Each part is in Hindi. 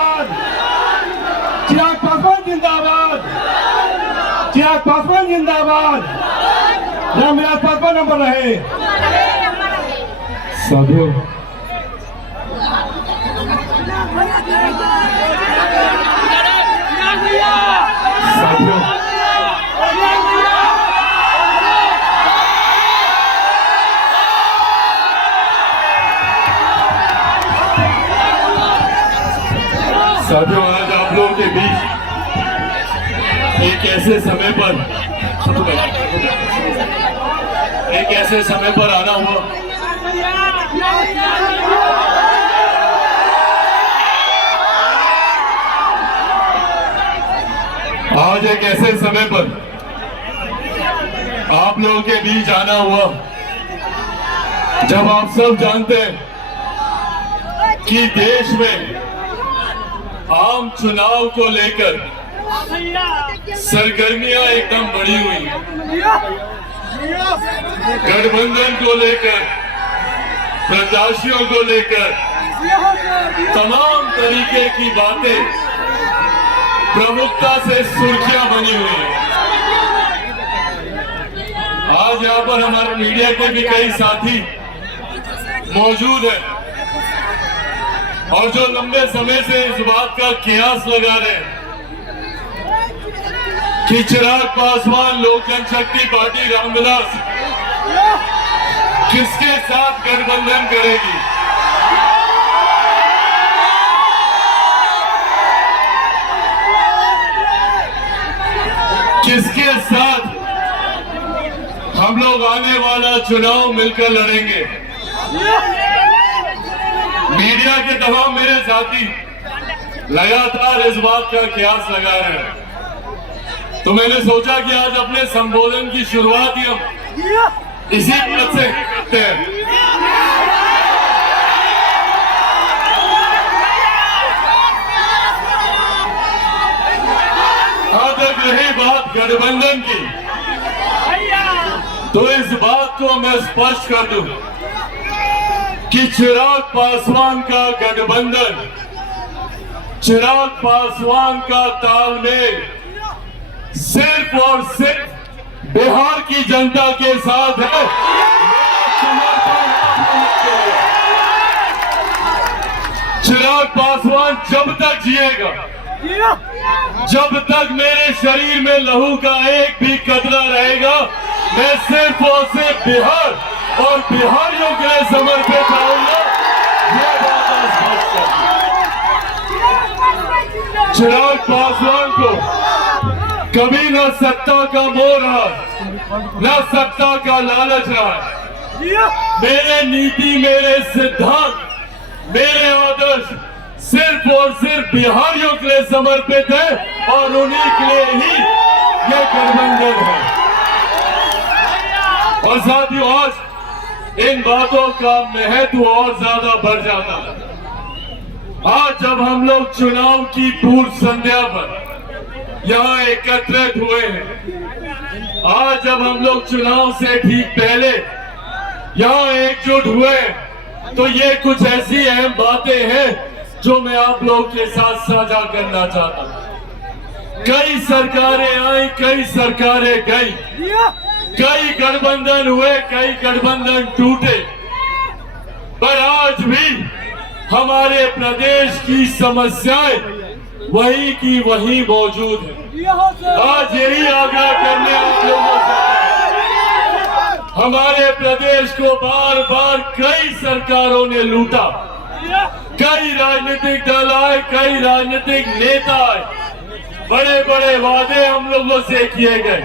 जिंदाबाद, चिराग पासवान जिंदाबाद, चिराग पासवान जिंदाबाद, रामविलास पासवान नंबर रहे। साथियों, साथियों, आज आप लोगों के बीच एक ऐसे समय पर आना हुआ आज एक ऐसे समय पर आप लोगों के बीच आना हुआ जब आप सब जानते हैं कि देश में आम चुनाव को लेकर सरगर्मियां एकदम बढ़ी हुई हैं। गठबंधन को लेकर, प्रत्याशियों को लेकर तमाम तरीके की बातें प्रमुखता से सुर्खियां बनी हुई हैं। आज यहाँ पर हमारे मीडिया के भी कई साथी मौजूद हैं और जो लंबे समय से इस बात का कयास लगा रहे हैं कि चिराग पासवान लोक जनशक्ति पार्टी रामविलास किसके साथ गठबंधन करेगी। किसके साथ हम लोग आने वाला चुनाव मिलकर लड़ेंगे। मीडिया के तमाम मेरे साथी लगातार इस बात का कयास लगा रहे हैं, तो मैंने सोचा कि आज अपने संबोधन की शुरुआत ही हम इसी बात से करते हैं। आज तक रही बात गठबंधन की, तो इस बात को मैं स्पष्ट कर दूं कि चिराग पासवान का गठबंधन, चिराग पासवान का तालमेल सिर्फ और सिर्फ बिहार की जनता के साथ है। चिराग पासवान जब तक जिएगा, जब तक मेरे शरीर में लहू का एक भी कतरा रहेगा, मैं सिर्फ और सिर्फ बिहार और बिहारियों के लिए समर्पित रहूंगा। ये बात आज स्पष्ट कर। चिराग पासवान को कभी न सत्ता का मोह रहा, न सत्ता का लालच रहा। मेरे नीति, मेरे सिद्धांत, मेरे आदर्श सिर्फ और सिर्फ बिहारियों के लिए समर्पित है और उन्हीं के लिए ही ये गठबंधन है। और साथियों, आज इन बातों का महत्व और ज्यादा बढ़ जाता है। आज जब हम लोग चुनाव की पूर्व संध्या पर यहाँ एकत्रित हुए हैं, आज जब हम लोग चुनाव से ठीक पहले यहाँ एकजुट हुए, तो ये कुछ ऐसी अहम बातें हैं जो मैं आप लोगों के साथ साझा करना चाहता हूँ। कई सरकारें आई, कई सरकारें गई, कई गठबंधन हुए, कई गठबंधन टूटे, पर आज भी हमारे प्रदेश की समस्याएं वही की वही मौजूद है। आज यही आग्रह करने आप लोगों से, हमारे प्रदेश को बार बार कई सरकारों ने लूटा, कई राजनीतिक दल आए, कई राजनीतिक नेता आए, बड़े बड़े वादे हम लोगों से किए गए,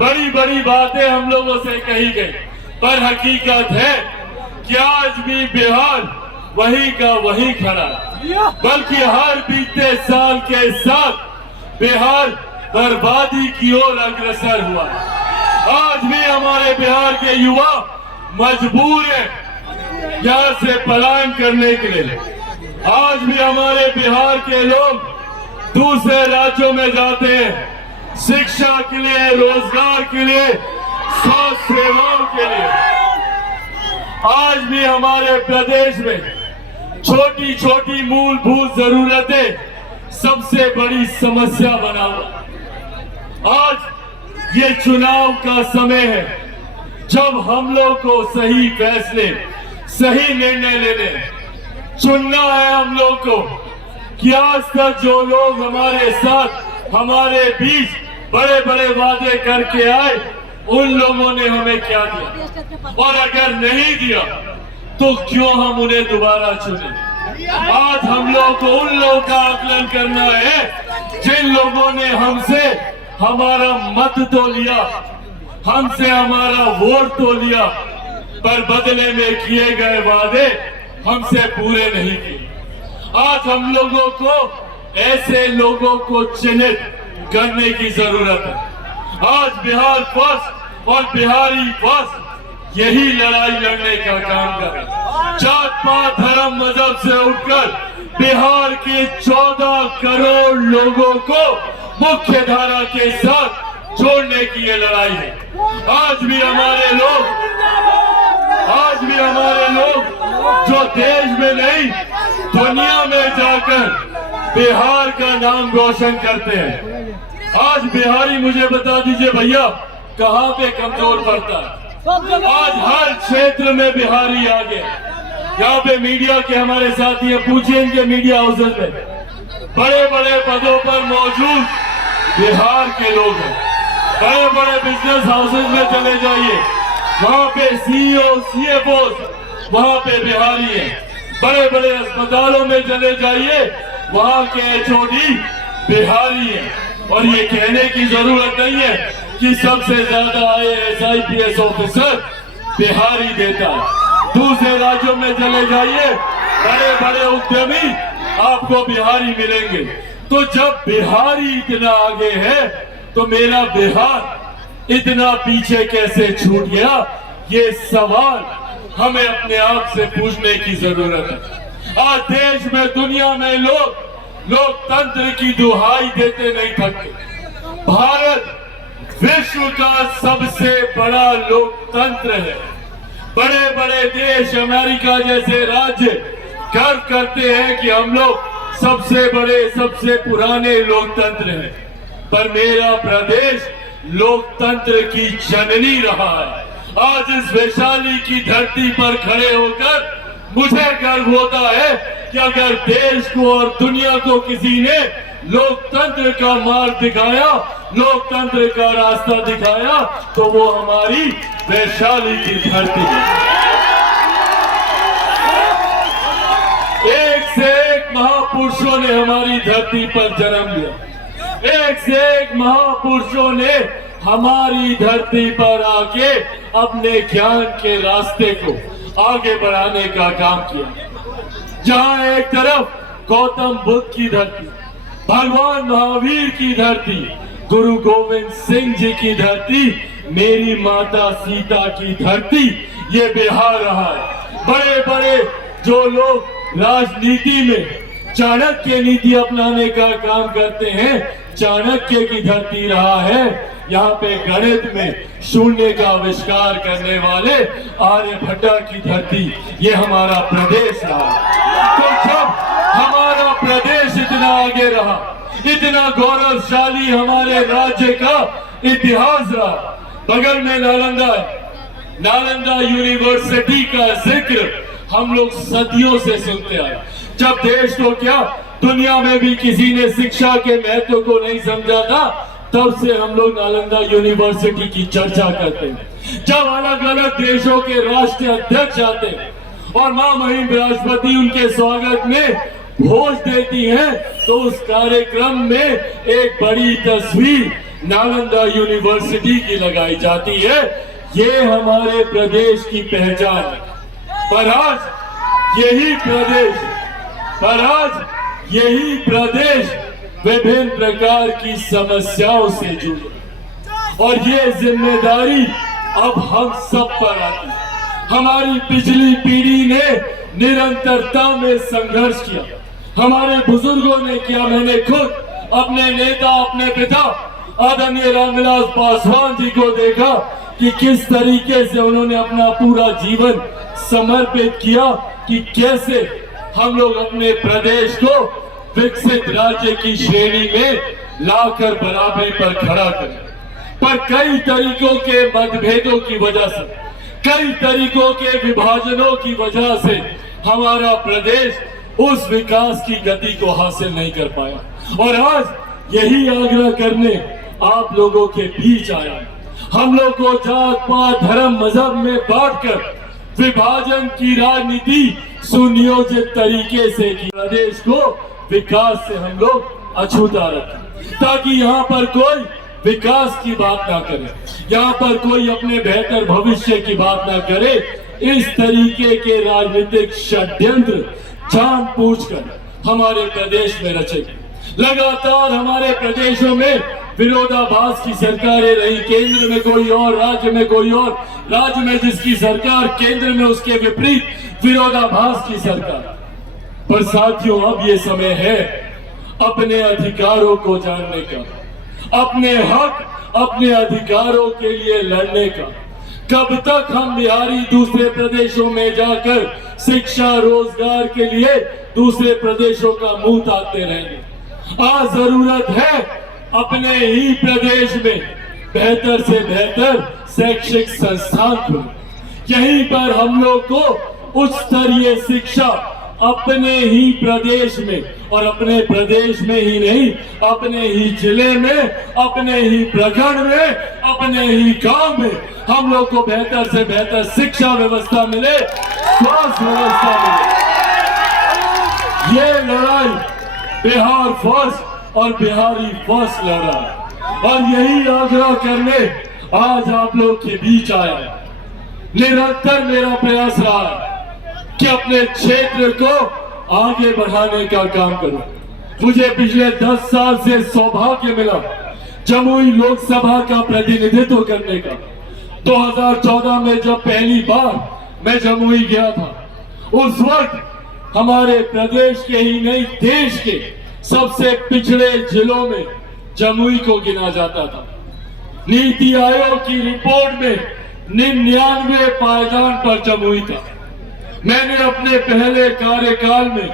बड़ी बड़ी बातें हम लोगों से कही गई, पर हकीकत है कि आज भी बिहार वही का वही खड़ा, बल्कि हर बीते साल के साथ बिहार बर्बादी की ओर अग्रसर हुआ। आज भी हमारे बिहार के युवा मजबूर हैं यहाँ से पलायन करने के लिए। आज भी हमारे बिहार के लोग दूसरे राज्यों में जाते हैं, शिक्षा के लिए, रोजगार के लिए, स्वास्थ्य सेवाओं के लिए। आज भी हमारे प्रदेश में छोटी छोटी मूलभूत जरूरतें सबसे बड़ी समस्या बना हुआ। आज ये चुनाव का समय है जब हम लोग को सही फैसले, सही निर्णय लेने, चुनना है हम लोग को कि आज तक जो लोग हमारे साथ, हमारे बीच बड़े बड़े वादे करके आए, उन लोगों ने हमें क्या दिया, और अगर नहीं दिया तो क्यों हम उन्हें दोबारा चुने। आज हम लोग को उन लोगों का आकलन करना है जिन लोगों ने हमसे हमारा मत तो लिया, हमसे हमारा वोट तो लिया, पर बदले में किए गए वादे हमसे पूरे नहीं किए। आज हम लोगों को ऐसे लोगों को चिन्हित करने की जरूरत है। आज बिहार फर्स्ट और बिहारी फर्स्ट यही लड़ाई लड़ने का काम कर रहा है। जात पात धर्म मजहब से उठकर बिहार के 14 करोड़ लोगों को मुख्य धारा के साथ जोड़ने की ये लड़ाई है। आज भी हमारे लोग जो देश में नहीं दुनिया में जाकर बिहार का नाम रोशन करते हैं। आज बिहारी, मुझे बता दीजिए भैया, कहाँ पे कमजोर पड़ता है। आज हर क्षेत्र में बिहारी आ गए। यहाँ पे मीडिया के हमारे साथी हैं, पूछिए इनके मीडिया हाउसेज में बड़े बड़े पदों पर मौजूद बिहार के लोग हैं। बड़े बड़े बिजनेस हाउसेज में चले जाइए, वहाँ पे सीईओ, सीएफओ वहाँ पे बिहारी हैं। बड़े बड़े अस्पतालों में चले जाइए, वहाँ के एचओडी बिहारी हैं। और ये कहने की जरूरत नहीं है कि सबसे ज्यादा IAS IPS ऑफिसर बिहारी देता है। दूसरे राज्यों में चले जाइए, बड़े बड़े उद्यमी आपको बिहारी मिलेंगे। तो जब बिहारी इतना आगे है तो मेरा बिहार इतना पीछे कैसे छूट गया, ये सवाल हमें अपने आप से पूछने की जरूरत है। आज देश में, दुनिया में लोग लोकतंत्र की दुहाई देते नहीं थकते। भारत विश्व का सबसे बड़ा लोकतंत्र है। बड़े बड़े देश, अमेरिका जैसे राज्य गर्व करते हैं कि हम लोग सबसे बड़े, सबसे पुराने लोकतंत्र हैं। पर मेरा प्रदेश लोकतंत्र की जननी रहा है। आज इस वैशाली की धरती पर खड़े होकर मुझे गर्व होता है कि अगर देश को और दुनिया को किसी ने लोकतंत्र का मार्ग दिखाया, लोकतंत्र का रास्ता दिखाया, तो वो हमारी वैशाली की धरती है। एक से एक महापुरुषों ने हमारी धरती पर जन्म लिया। एक से एक महापुरुषों ने हमारी धरती पर आके अपने ज्ञान के रास्ते को आगे बढ़ाने का काम किया। जहां एक तरफ गौतम बुद्ध की धरती, भगवान महावीर की धरती, गुरु गोविंद सिंह जी की धरती, मेरी माता सीता की धरती, ये बिहार रहा है। बड़े बड़े जो लोग राजनीति में चाणक्य नीति अपनाने का काम करते हैं, चाणक्य की धरती रहा है। यहाँ पे गणित में शून्य का आविष्कार करने वाले आर्यभट्टा की धरती, ये हमारा प्रदेश रहा। तो जब हमारा प्रदेश इतना आगे रहा, इतना गौरवशाली हमारे राज्य का इतिहास रहा, बगल में नालंदा है, नालंदा यूनिवर्सिटी का जिक्र हम लोग सदियों से सुनते आए। जब देश को क्या, दुनिया में भी किसी ने शिक्षा के महत्व को नहीं समझा था, तब से हम लोग नालंदा यूनिवर्सिटी की चर्चा करते हैं। जब अलग अलग देशों के राष्ट्रीय अध्यक्ष आते हैं और महामहिम राष्ट्रपति उनके स्वागत में भोज देती हैं, तो उस कार्यक्रम में एक बड़ी तस्वीर नालंदा यूनिवर्सिटी की लगाई जाती है। ये हमारे प्रदेश की पहचान है। पर आज यही प्रदेश विभिन्न प्रकार की समस्याओं से जुड़े, और ये जिम्मेदारी अब हम सब पर आती है। हमारी पिछली पीढ़ी ने निरंतरता में संघर्ष किया, हमारे बुजुर्गों ने किया। मैंने खुद अपने नेता, अपने पिता आदरणीय रामविलास पासवान जी को देखा कि किस तरीके से उन्होंने अपना पूरा जीवन समर्पित किया, कि कैसे हम लोग अपने प्रदेश को विकसित राज्य की श्रेणी में लाकर बराबरी पर खड़ा करें। पर कई तरीकों के मतभेदों की वजह से, कई तरीकों के विभाजनों की वजह से हमारा प्रदेश उस विकास की गति को हासिल नहीं कर पाया। और आज यही आग्रह करने आप लोगों के बीच आया। हम लोग को जात पात धर्म मजहब में बांटकर विभाजन की राजनीति सुनियोजित तरीके से की। प्रदेश को विकास से हम लोग अछूता रखें, ताकि यहाँ पर कोई विकास की बात ना करे, यहाँ पर कोई अपने बेहतर भविष्य की बात ना करे। इस तरीके के राजनीतिक षड्यंत्र जानबूझकर हमारे प्रदेश में रचे। लगातार हमारे प्रदेशों में विरोधाभास की सरकारें रही, केंद्र में कोई और, राज्य में कोई और, राज्य में जिसकी सरकार, केंद्र में उसके विपरीत विरोधाभास की सरकार। पर साथियों, अब ये समय है अपने अधिकारों को जानने का, अपने हक, अपने अधिकारों के लिए लड़ने का। कब तक हम बिहारी दूसरे प्रदेशों में जाकर शिक्षा रोजगार के लिए दूसरे प्रदेशों का मुंह ताकते रहेंगे? आज जरूरत है अपने ही प्रदेश में बेहतर से बेहतर शैक्षिक संस्थान खुले। यहीं पर हम लोग को उच्च स्तरीय शिक्षा अपने ही प्रदेश में, और अपने प्रदेश में ही नहीं, अपने ही जिले में, अपने ही प्रखंड में, अपने ही गांव में हम लोग को बेहतर से बेहतर शिक्षा व्यवस्था मिले, स्वास्थ्य व्यवस्था मिले। ये लड़ाई बिहार फर्स्ट और बिहारी फर्स्ट लड़ा, और यही आग्रह करने आज आप लोग के बीच आया। निरंतर मेरा प्रयास रहा कि अपने क्षेत्र को आगे बढ़ाने का काम करूं। मुझे पिछले 10 साल से सौभाग्य मिला जमुई लोकसभा का प्रतिनिधित्व करने का। 2014 में जब पहली बार मैं जमुई गया था, उस वक्त हमारे प्रदेश के ही नहीं, देश के सबसे पिछड़े जिलों में जमुई को गिना जाता था। नीति आयोग की रिपोर्ट में 99 पायदान पर जमुई था। मैंने अपने पहले कार्यकाल में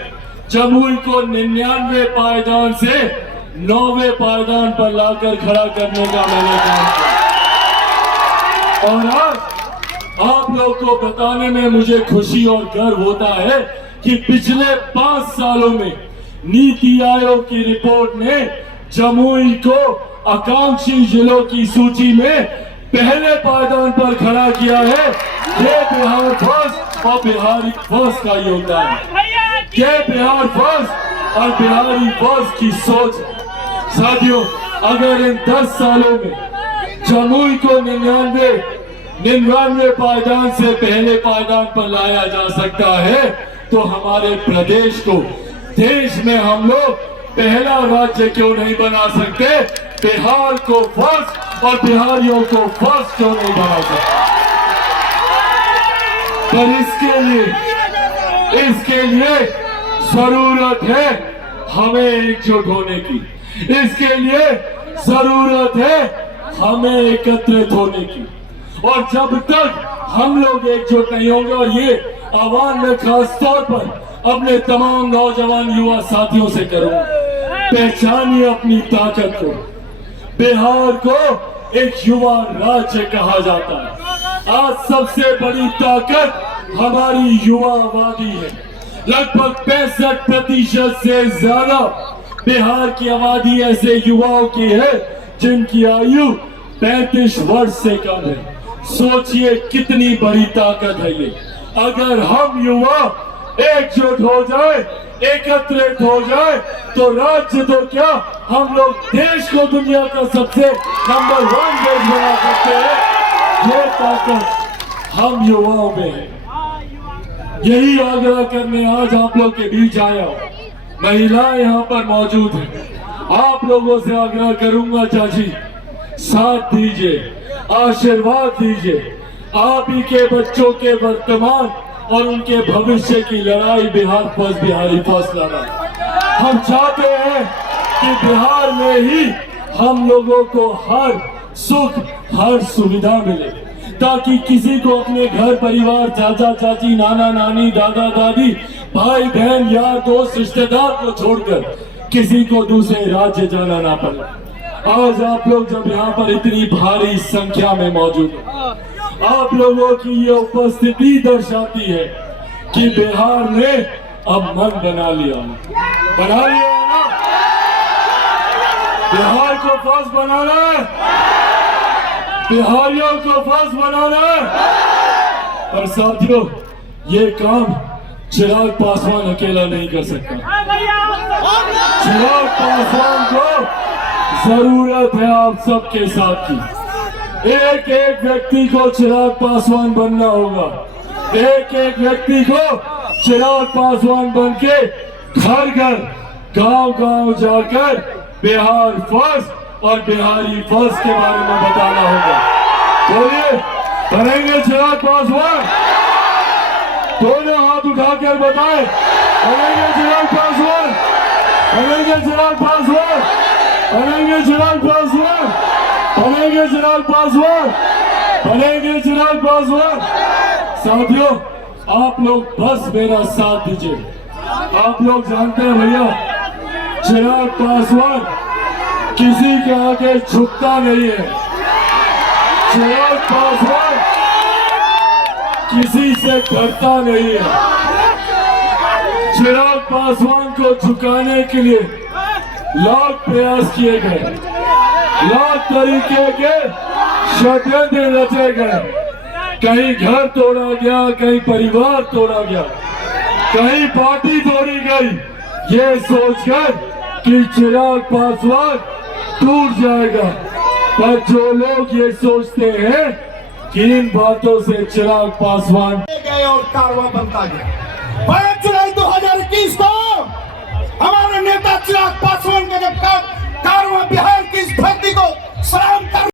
जमुई को 99 पायदान से 9वें पायदान पर लाकर खड़ा करने का मैंने काम किया। और आज आप लोग को बताने में मुझे खुशी और गर्व होता है कि पिछले 5 सालों में नीति आयोग की रिपोर्ट ने जमुई को आकांक्षी जिलों की सूची में पहले पायदान पर खड़ा किया है। ये बिहार फर्स्ट और बिहारी फर्स्ट का योगदान है। ये बिहार फर्स्ट और बिहारी फर्स्ट की सोच। साथियों, अगर इन 10 सालों में जमुई को 99 पायदान से पहले पायदान पर लाया जा सकता है, तो हमारे प्रदेश को देश में हम लोग पहला राज्य क्यों नहीं बना सकते? बिहार को फर्स्ट और बिहारियों को फर्स्ट क्यों नहीं बना सकते? पर इसके लिए जरूरत है हमें एकजुट होने की। इसके लिए जरूरत है हमें एकत्रित होने की। और जब तक हम लोग एकजुट नहीं होंगे, और ये आह्वान में खास तौर पर अपने तमाम नौजवान युवा साथियों से करूंगा, पहचानिए अपनी ताकत को। बिहार को एक युवा राज्य कहा जाता है। आज सबसे बड़ी ताकत हमारी युवा आबादी है। लगभग 65% से ज्यादा बिहार की आबादी ऐसे युवाओं की है जिनकी आयु 35 वर्ष से कम है। सोचिए कितनी बड़ी ताकत है ये। अगर हम युवा एकजुट हो जाए, एकत्रित हो जाए, तो राज्य तो क्या, हम लोग देश को दुनिया का सबसे नंबर 1 देश बना सकते हैं। ये ताकत हम युवाओं में है। यही आग्रह करने आज आप लोग के बीच आया हूं। महिलाएं यहाँ पर मौजूद हैं। आप लोगों से आग्रह करूंगा, चाची साथ दीजिए, आशीर्वाद दीजिए। आप ही के बच्चों के वर्तमान और उनके भविष्य की लड़ाई बिहार फर्स्ट बिहारी फर्स्ट लड़ा। हम चाहते हैं कि बिहार में ही हम लोगों को हर सुख, हर सुविधा मिले, ताकि किसी को अपने घर परिवार, चाचा चाची, नाना नानी, दादा दादी भाई बहन यार दोस्त रिश्तेदार को छोड़कर किसी को दूसरे राज्य जाना ना पड़े। आज आप लोग जब यहाँ पर इतनी भारी संख्या में मौजूद हैं, आप लोगों की ये उपस्थिति दर्शाती है कि बिहार ने अब मन बना लिया है ना। बिहार को फर्स्ट बनाना है, बिहारियों को फर्स्ट बनाना है। और साथियों, ये काम चिराग पासवान अकेला नहीं कर सकता। चिराग पासवान को जरूरत है आप सबके साथ की। एक एक व्यक्ति को चिराग पासवान बनना होगा। एक एक व्यक्ति को चिराग पासवान बन के घर घर गांव गांव जाकर बिहार फर्स्ट और बिहारी फर्स्ट के बारे में बताना होगा। बोलिए, बनेंगे चिराग पासवान? दोनों हाथ उठाकर बताएं, बनेंगे चिराग पासवान? बनेंगे चिराग पासवान? बनेंगे चिराग पासवान? बनेंगे चिराग पासवान? बनेंगे चिराग पासवान? साथियों, आप लोग बस मेरा साथ दीजिए। आप लोग जानते हैं भैया, चिराग पासवान किसी के आगे झुकता नहीं है। चिराग पासवान किसी से डरता नहीं है। चिराग पासवान को झुकाने के लिए लाख प्रयास किए गए, लाख तरीके के षड्यंत्र रचे गए। कहीं घर तोड़ा गया, कहीं परिवार तोड़ा गया, कहीं पार्टी तोड़ी गई, ये सोचकर कि चिराग पासवान टूट जाएगा। पर जो लोग ये सोचते हैं कि इन बातों से चिराग पासवान गए और कारवां बनता गया। 5 जुलाई 2021 को हमारे नेता चिराग पासवान का जब कारवां